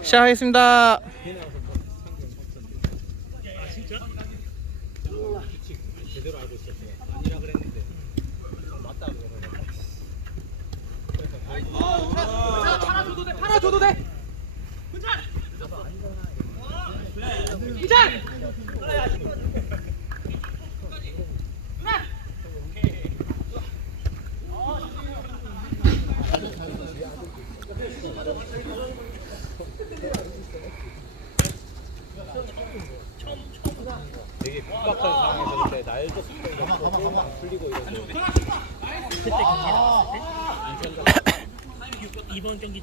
시작하겠습니다. 제대로 알고 있었어요. 아니라 그랬는데 맞다 그러더라고요. 되게 급박한 상황에서 그때 날도 습관이 안 풀리고 이러고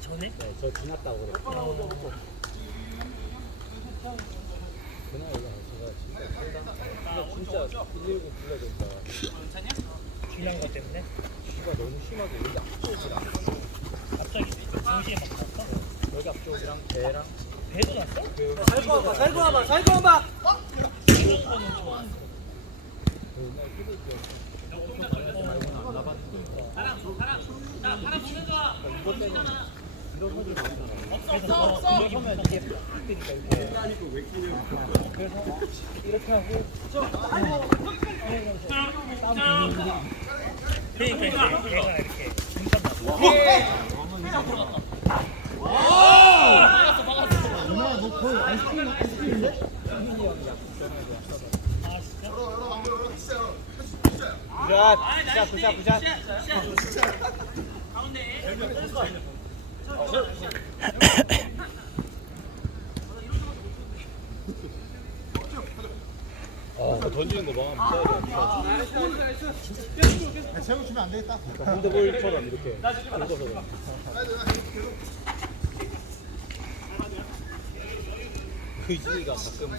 전에 네, 저 지났다고 그랬어요. 그날 제가 진짜 진짜 119 불러줬다. 중요한 것 때문에 쥐가 너무 심하게 여기 앞쪽이랑 갑자기 동시에 막 났어? 여기 앞쪽이랑 배랑 배도 났어? 그 살고 와봐, 살고 와봐, 살고 와봐. 그런 거는 처음 그날 끼들 때 말고는 안 나봤는데 이것 때문에 이런 소리 많잖아요. 그래서 더 근육이 하면 이게 팍 뜨니까 이렇게 그래서 이렇게 하고 그러니까 이제 배가 이렇게 중간 났어 아 진짜? 굿샷 굿샷 굿샷 굿샷 어, 던지는 거 봐. 세고 치면 안 되겠다. 핸드볼처럼 이렇게 그래. 그 이진이가 가끔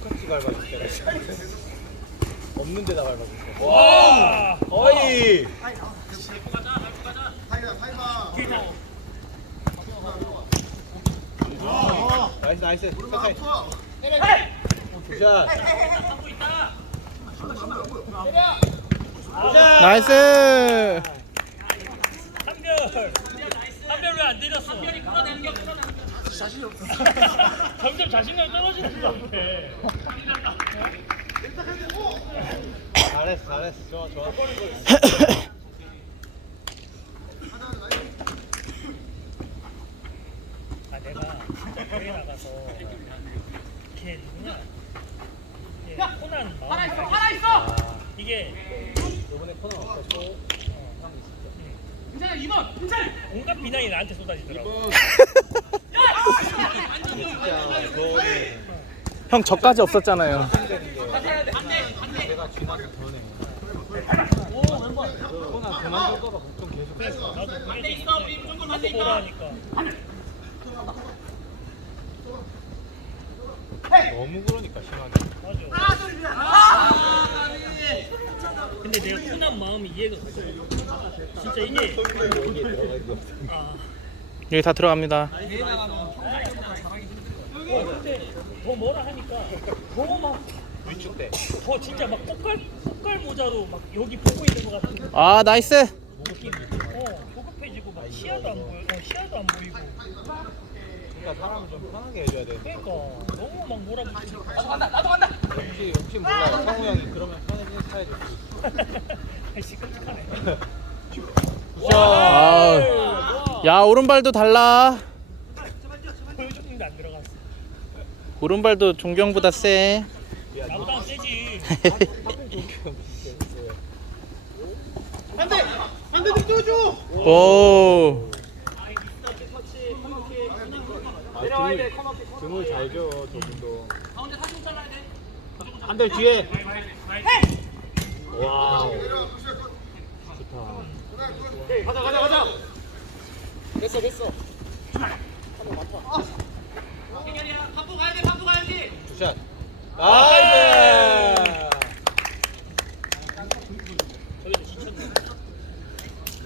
똑같이 밟아줄 때가 있어. 없는 데다 밟아줄 때. 와! 어이! 나이스 나이스. 천천히. 굿샷. 굿샷. 나이스. 한별! 한별 왜안 때렸어? 점점 자신감 떨어지는 것 같아. 잘했어 잘했어. 좋아 좋아 아 내가 대회 나가서 걔 누구냐 걔 코난 마음 하나 있어 하나 있어 아 이게 요번에 코너 없었고 온갖 비난이 나한테 쏟아지더라고 진짜 형 저까지 없었잖아요. 내가 쥐나서 전에 코너 그만둘까봐 걱정 계속 했어 나도 그게 좀 하니까 너무 그러니까 심하게 맞아 근데 내가 코난 마음이 이해가 갔어 진짜 이게 아. 여기 다 들어갑니다. 어, 근데 더 뭐라 하니까 더막더 위축 때 진짜 막 꽃갈 꽃갈 모자로 막 여기 보고 있는 것 같은 아 나이스. 느낌 어 조급해지고 막 시야도 안 보여 어, 시야도 안 보이고 그러니까 사람을 좀 편하게 해줘야 돼 그러니까. 너무 막 몰아붙이고 혹시 혹시 몰라요. 성우 형이 그러면 편해지는 있어 아이씨 끔찍하네. 아, 야 오른발도 달라. 보여줬는데 안 들어갔어. 오른발도 종경보다 세. 나보다 세지. 안돼, 안돼 좀 띄워줘. 오. 아, 등을, 등을 잘 줘, 저분도. 한대 뒤에. 와우. 좋다. 가자, 가자, 가자. 됐어, 됐어. 굿샷. 나이스! 저기도 지쳤네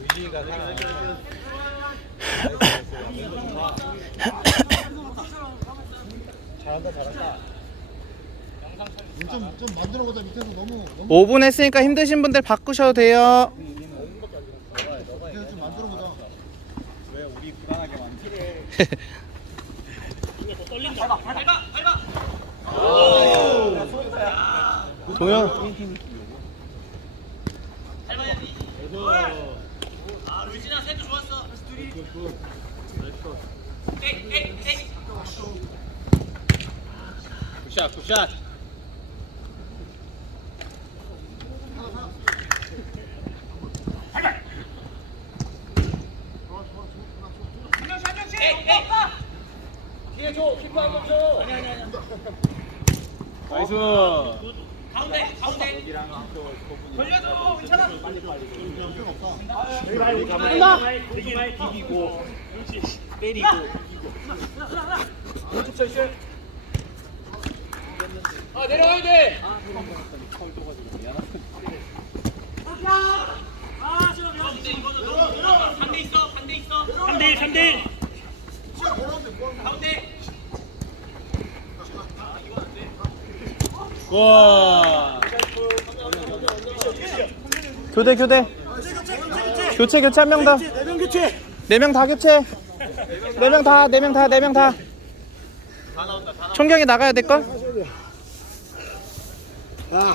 유진이가 살아. 나이스, 나이스. 좋다. 잘한다, 잘한다. 좀, 좀 만들어 보자. 밑에서 너무, 너무 5분 했으니까 힘드신 분들 바꾸셔도 돼요. 밑에서 좀 만들어 보자. 왜 우리 불안하게 만들어? 떨린다. 동현 굿샷 굿샷 나이스 비비고, 그렇지. 때리고. 삼대1, 3대1. 와 교대 교대 교체 교체 한 명더 네명 교체. 네 명 다 교체 네 명 다 네 명 다 네 명다 총경이 나가야 될걸? 야,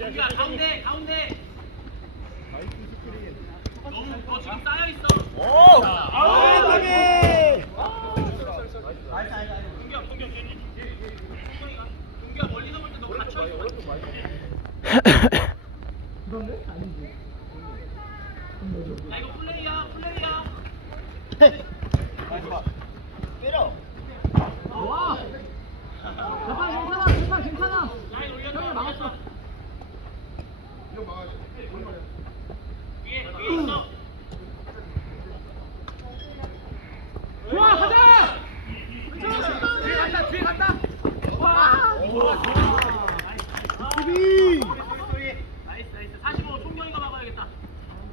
여기가 가운데 가운데. 아. 야 이거 플레이야 플레이야. 라인 올려줘 막았어. 위에 위에 있어. 좋아 가자. 뒤에 간다 뒤에 간다. 와. 나이스 나이스 45 총경이가 막아야겠다.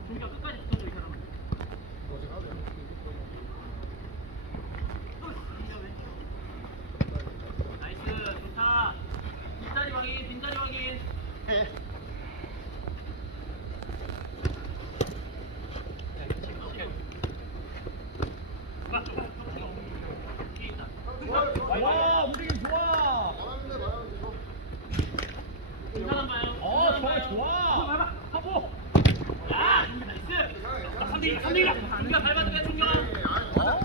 종기가 끝까지 붙어줘 이 사람은. 나이스 좋다. 확인 확인. 어?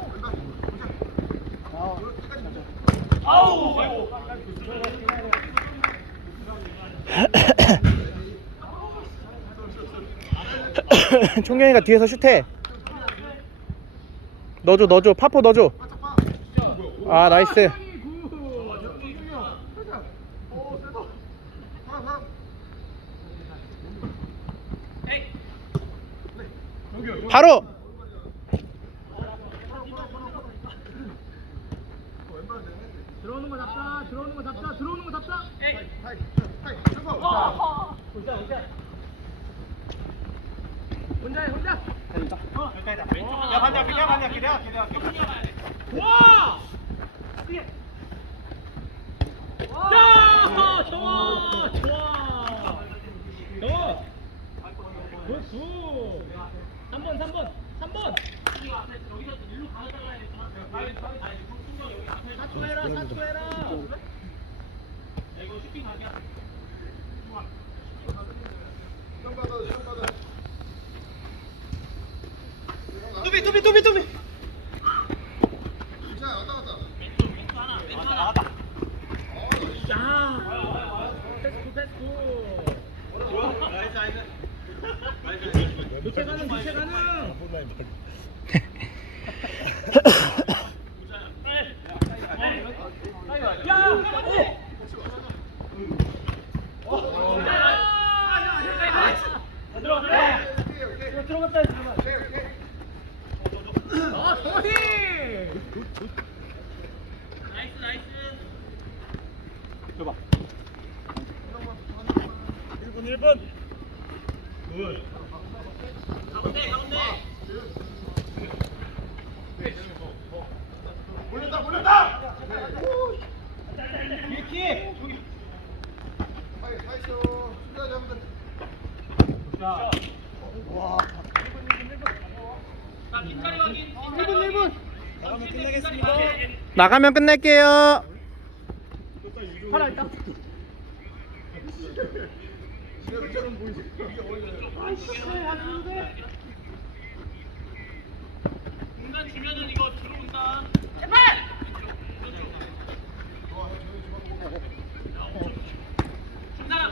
총경이가 뒤에서 슛해. 넣어줘 넣어줘. 파포 넣어줘. 아 나이스. حرام 도미 도미 도미 밑에 가는 밑에 가는 야! 오! 나가면 끝낼게요. 하나 있다. 아이씨 들어온다. 제발! 준다,